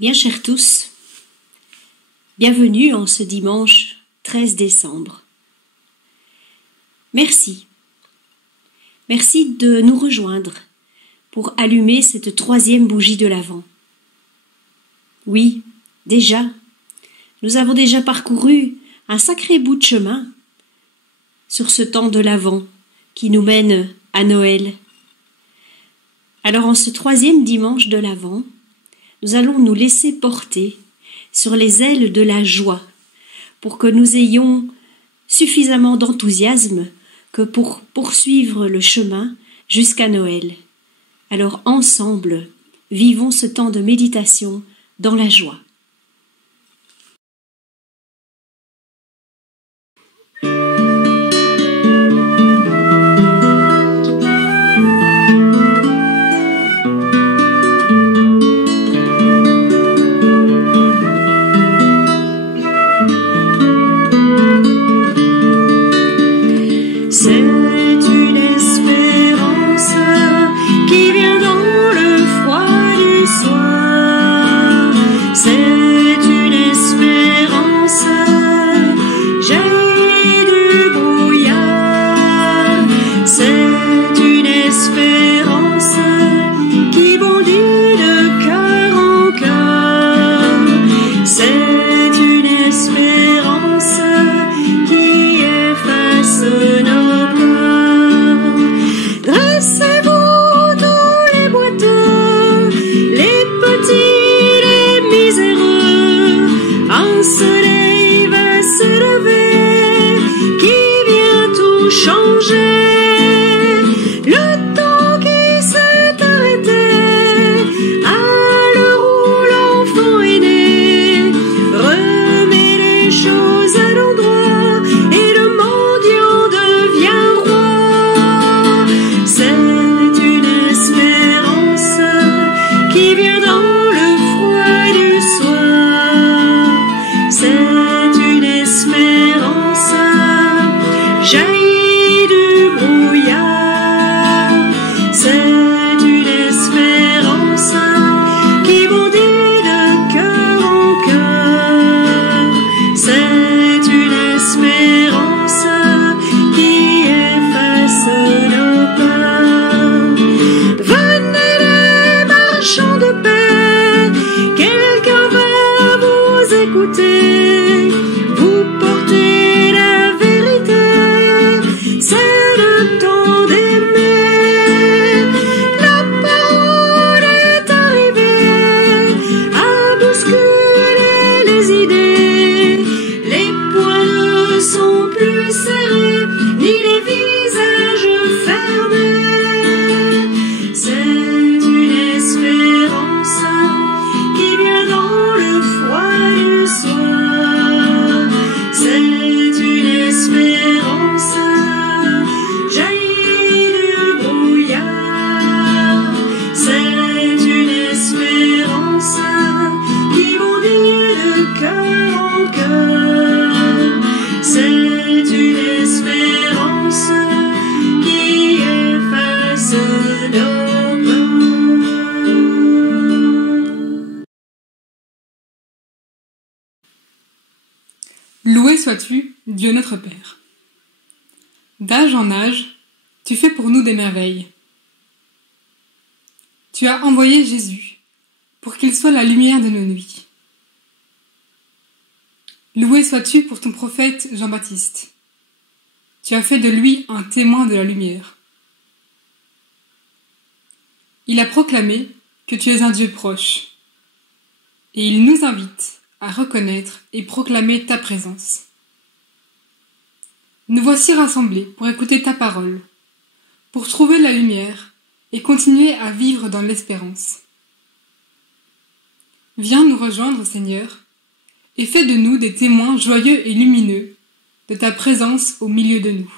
Bien chers tous, bienvenue en ce dimanche 13 décembre. Merci de nous rejoindre pour allumer cette troisième bougie de l'Avent. Oui, nous avons déjà parcouru un sacré bout de chemin sur ce temps de l'Avent qui nous mène à Noël. Alors en ce troisième dimanche de l'Avent, nous allons nous laisser porter sur les ailes de la joie pour que nous ayons suffisamment d'enthousiasme que pour poursuivre le chemin jusqu'à Noël. Alors ensemble, vivons ce temps de méditation dans la joie. Loué sois-tu, Dieu notre Père. D'âge en âge, tu fais pour nous des merveilles. Tu as envoyé Jésus pour qu'il soit la lumière de nos nuits. Loué sois-tu pour ton prophète Jean-Baptiste. Tu as fait de lui un témoin de la lumière. Il a proclamé que tu es un Dieu proche, et il nous invite à reconnaître et proclamer ta présence. Nous voici rassemblés pour écouter ta parole, pour trouver la lumière et continuer à vivre dans l'espérance. Viens nous rejoindre, Seigneur, et fais de nous des témoins joyeux et lumineux de ta présence au milieu de nous.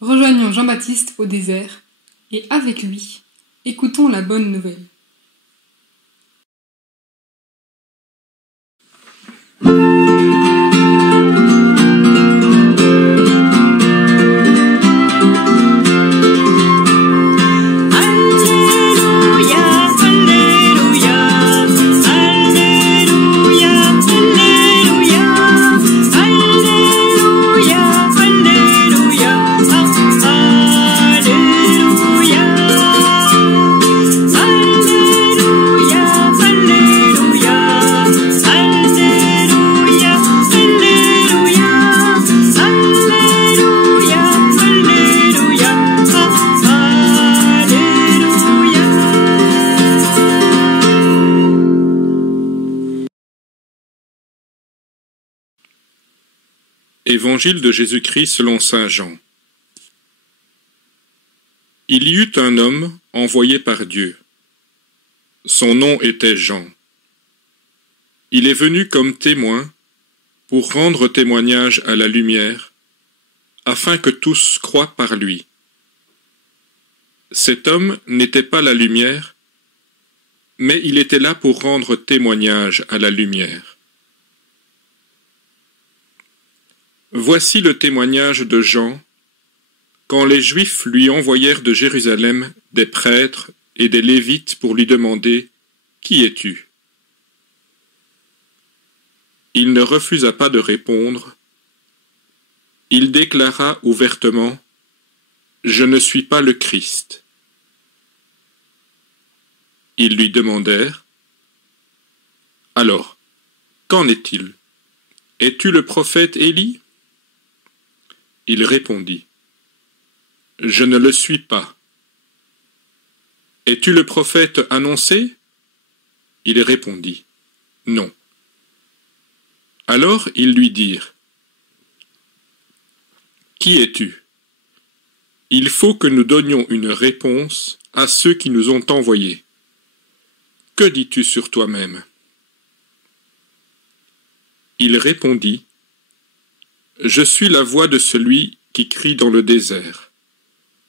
Rejoignons Jean-Baptiste au désert et avec lui, écoutons la bonne nouvelle. Évangile de Jésus-Christ selon saint Jean. Il y eut un homme envoyé par Dieu. Son nom était Jean. Il est venu comme témoin pour rendre témoignage à la lumière, afin que tous croient par lui. Cet homme n'était pas la lumière, mais il était là pour rendre témoignage à la lumière. Voici le témoignage de Jean, quand les Juifs lui envoyèrent de Jérusalem des prêtres et des Lévites pour lui demander « Qui es-tu » Il ne refusa pas de répondre. Il déclara ouvertement « Je ne suis pas le Christ ». Ils lui demandèrent « Alors, qu'en est-il? Es-tu le prophète Élie » Il répondit « Je ne le suis pas. » « Es-tu le prophète annoncé » Il répondit « Non. » Alors ils lui dirent « Qui es-tu ? Il faut que nous donnions une réponse à ceux qui nous ont envoyés. Que dis-tu sur toi-même » Il répondit « Je suis la voix de celui qui crie dans le désert.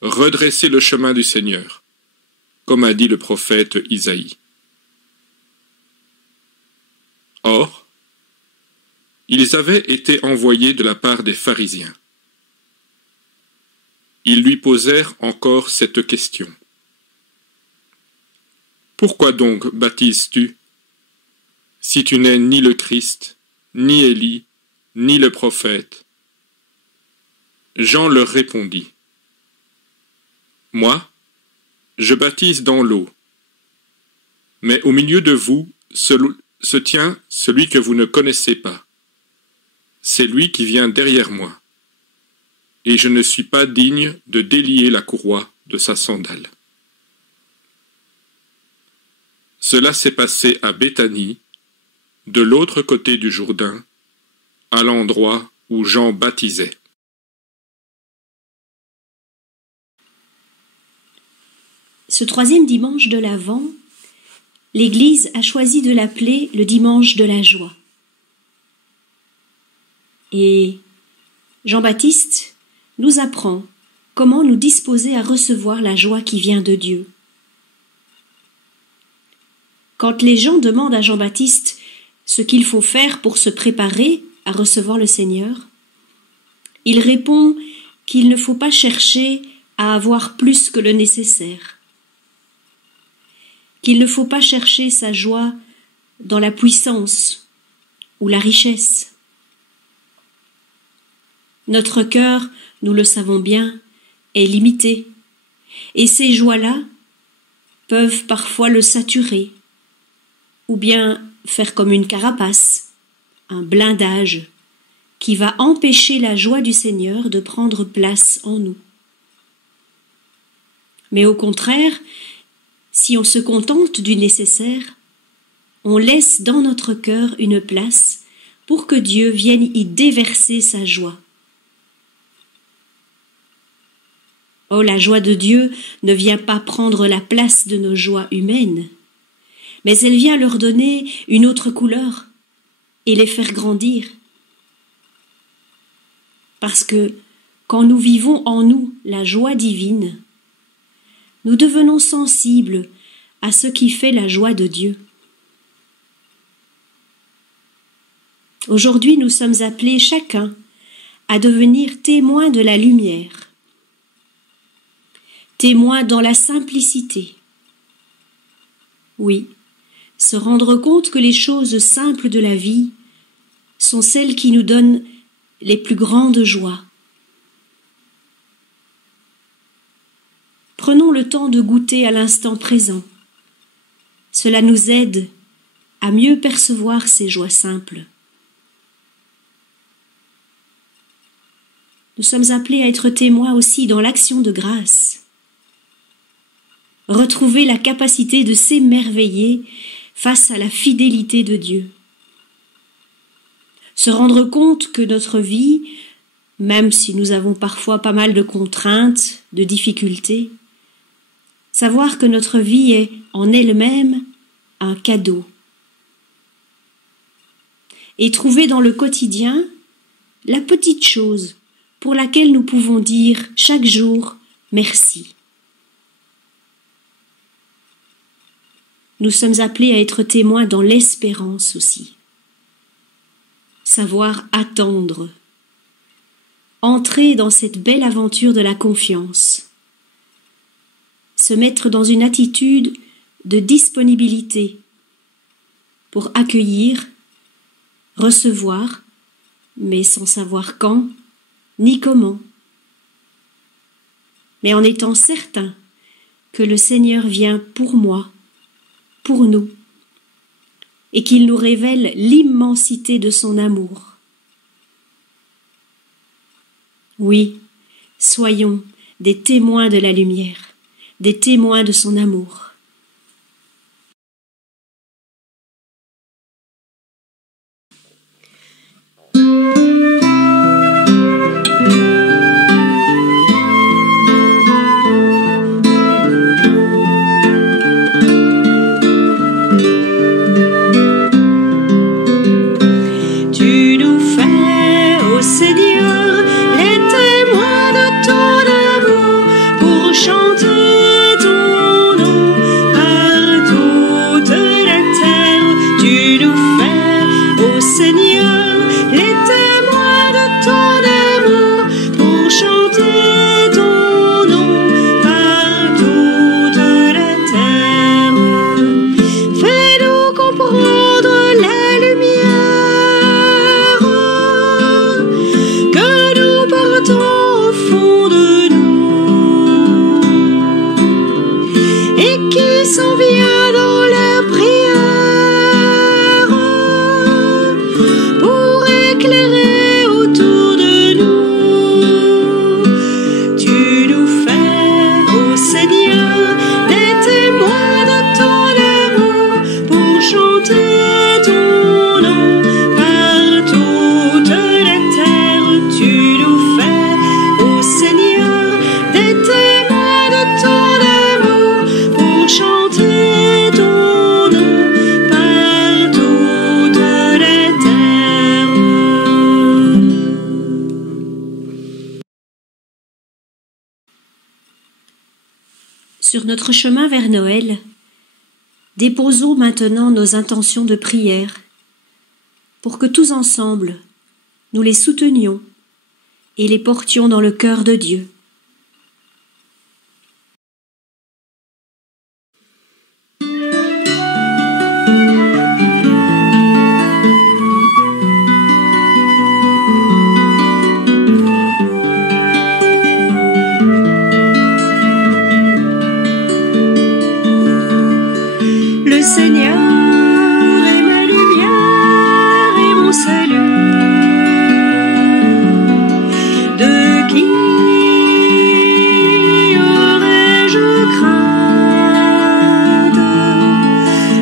Redressez le chemin du Seigneur, comme a dit le prophète Isaïe. » Or, ils avaient été envoyés de la part des pharisiens. Ils lui posèrent encore cette question. « Pourquoi donc baptises-tu, si tu n'es ni le Christ, ni Élie, ni le prophète ?» Jean leur répondit. « Moi, je baptise dans l'eau, mais au milieu de vous se tient celui que vous ne connaissez pas. C'est lui qui vient derrière moi, et je ne suis pas digne de délier la courroie de sa sandale. » Cela s'est passé à Béthanie, de l'autre côté du Jourdain, à l'endroit où Jean baptisait. Ce troisième dimanche de l'Avent, l'Église a choisi de l'appeler le dimanche de la joie. Et Jean-Baptiste nous apprend comment nous disposer à recevoir la joie qui vient de Dieu. Quand les gens demandent à Jean-Baptiste ce qu'il faut faire pour se préparer à recevoir le Seigneur, il répond qu'il ne faut pas chercher à avoir plus que le nécessaire, qu'il ne faut pas chercher sa joie dans la puissance ou la richesse. Notre cœur, nous le savons bien, est limité, et ces joies-là peuvent parfois le saturer, ou bien faire comme une carapace, un blindage, qui va empêcher la joie du Seigneur de prendre place en nous. Mais au contraire, si on se contente du nécessaire, on laisse dans notre cœur une place pour que Dieu vienne y déverser sa joie. Oh, la joie de Dieu ne vient pas prendre la place de nos joies humaines, mais elle vient leur donner une autre couleur et les faire grandir. Parce que quand nous vivons en nous la joie divine, nous devenons sensibles à ce qui fait la joie de Dieu. Aujourd'hui, nous sommes appelés chacun à devenir témoins de la lumière, témoins dans la simplicité. Oui, se rendre compte que les choses simples de la vie sont celles qui nous donnent les plus grandes joies. Prenons le temps de goûter à l'instant présent. Cela nous aide à mieux percevoir ces joies simples. Nous sommes appelés à être témoins aussi dans l'action de grâce. Retrouver la capacité de s'émerveiller face à la fidélité de Dieu. Se rendre compte que notre vie même si nous avons parfois pas mal de contraintes, de difficultés. Savoir que notre vie est en elle-même un cadeau. Et trouver dans le quotidien la petite chose pour laquelle nous pouvons dire chaque jour merci. Nous sommes appelés à être témoins dans l'espérance aussi. Savoir attendre. Entrer dans cette belle aventure de la confiance. Se mettre dans une attitude de disponibilité pour accueillir, recevoir, mais sans savoir quand ni comment. Mais en étant certain que le Seigneur vient pour moi, pour nous, et qu'il nous révèle l'immensité de son amour. Oui, soyons des témoins de la lumière, des témoins de son amour. Sur notre chemin vers Noël, déposons maintenant nos intentions de prière pour que tous ensemble, nous les soutenions et les portions dans le cœur de Dieu. Le Seigneur est ma lumière et mon salut. De qui aurais-je crainte?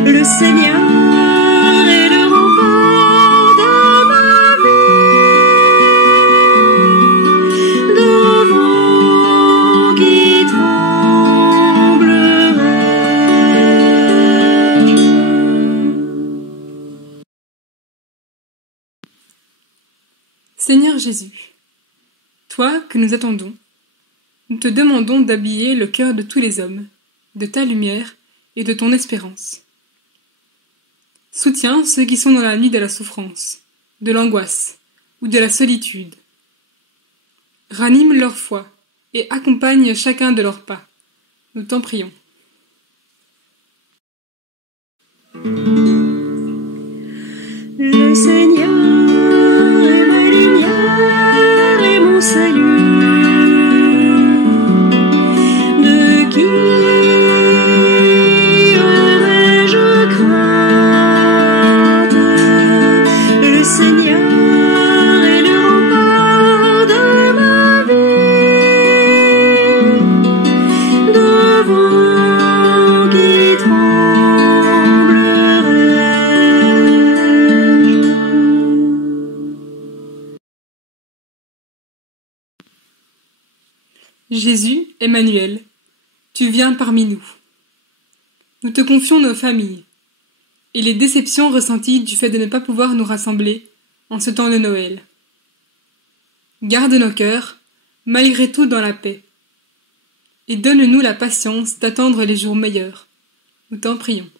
Le Seigneur est le rempart de ma vie, devant qui tremblerais-je? Seigneur Jésus, toi que nous attendons, nous te demandons d'habiller le cœur de tous les hommes, de ta lumière et de ton espérance. Soutiens ceux qui sont dans la nuit de la souffrance, de l'angoisse ou de la solitude. Ranime leur foi et accompagne chacun de leurs pas. Nous t'en prions. Le Seigneur est ma lumière et mon salut. De qui aurais-je crainte? Le Seigneur est le rempart de ma vie, devant qui tremblerais-je? Jésus, Emmanuel, tu viens parmi nous. Nous te confions nos familles et les déceptions ressenties du fait de ne pas pouvoir nous rassembler en ce temps de Noël. Garde nos cœurs, malgré tout dans la paix, et donne-nous la patience d'attendre les jours meilleurs. Nous t'en prions.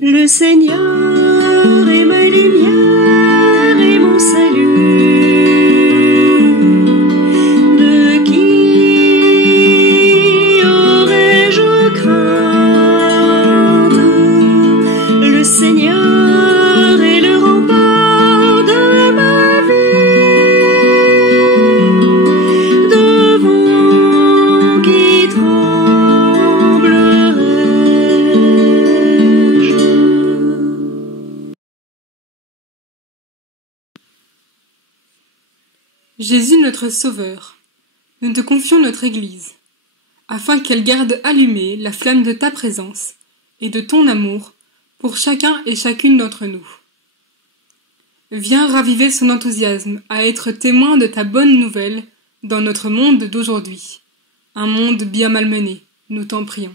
Le Seigneur est ma lumière et mon salut. De qui aurais-je crainte? Le Seigneur est le rempart de ma vie. Devant qui tremblerais-je? Jésus notre Sauveur, nous te confions notre Église, afin qu'elle garde allumée la flamme de ta présence et de ton amour pour chacun et chacune d'entre nous. Viens raviver son enthousiasme à être témoin de ta bonne nouvelle dans notre monde d'aujourd'hui, un monde bien malmené, nous t'en prions.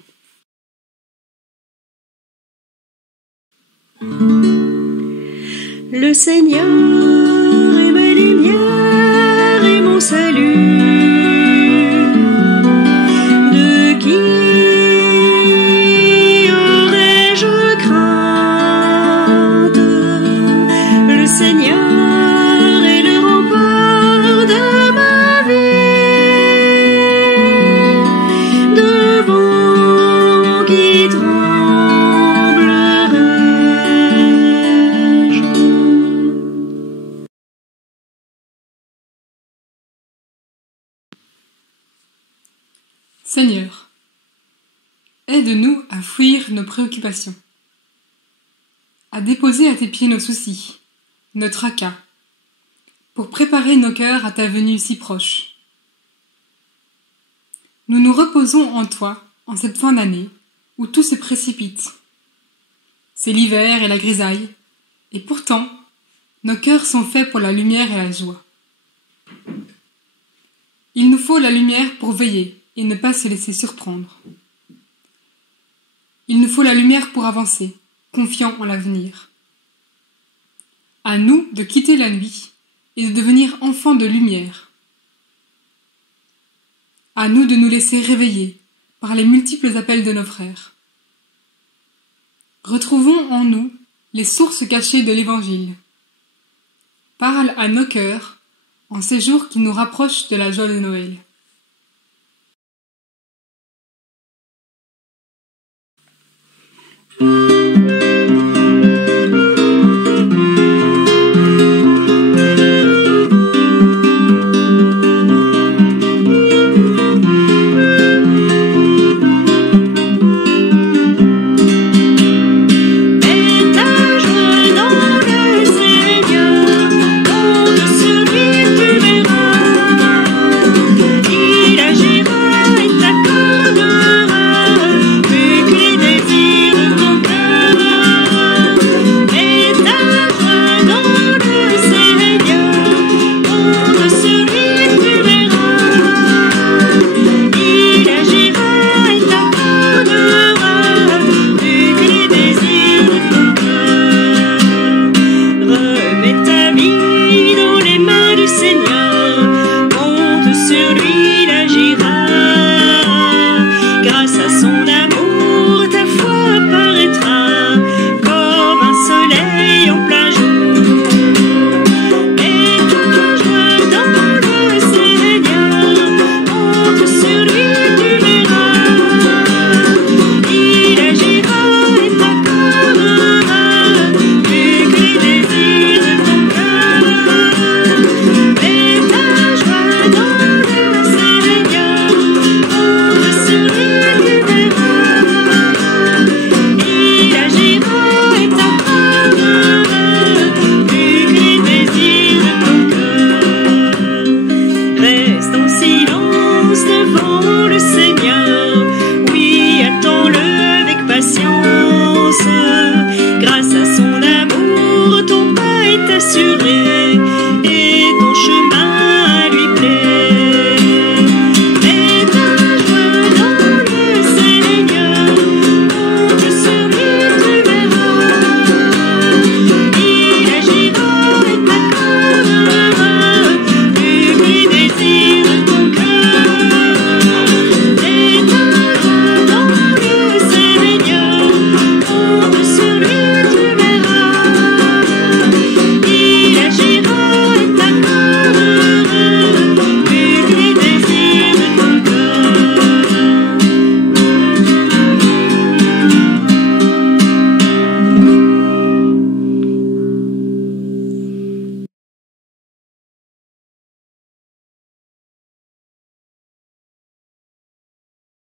Le Seigneur est ma lumière et mon salut. De qui aurais-je crainte? Le Seigneur est le rempart de ma vie. Devant qui tremblerais-je? Seigneur, aide-nous à fuir nos préoccupations, à déposer à tes pieds nos soucis, nos tracas, pour préparer nos cœurs à ta venue si proche. Nous nous reposons en toi en cette fin d'année où tout se précipite. C'est l'hiver et la grisaille, et pourtant, nos cœurs sont faits pour la lumière et la joie. Il nous faut la lumière pour veiller et ne pas se laisser surprendre. Il nous faut la lumière pour avancer, confiant en l'avenir. À nous de quitter la nuit et de devenir enfants de lumière. À nous de nous laisser réveiller par les multiples appels de nos frères. Retrouvons en nous les sources cachées de l'Évangile. Parle à nos cœurs en ces jours qui nous rapprochent de la joie de Noël. Il agira et t'accordera, vu que les désirs de ton cœur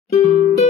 Thank you.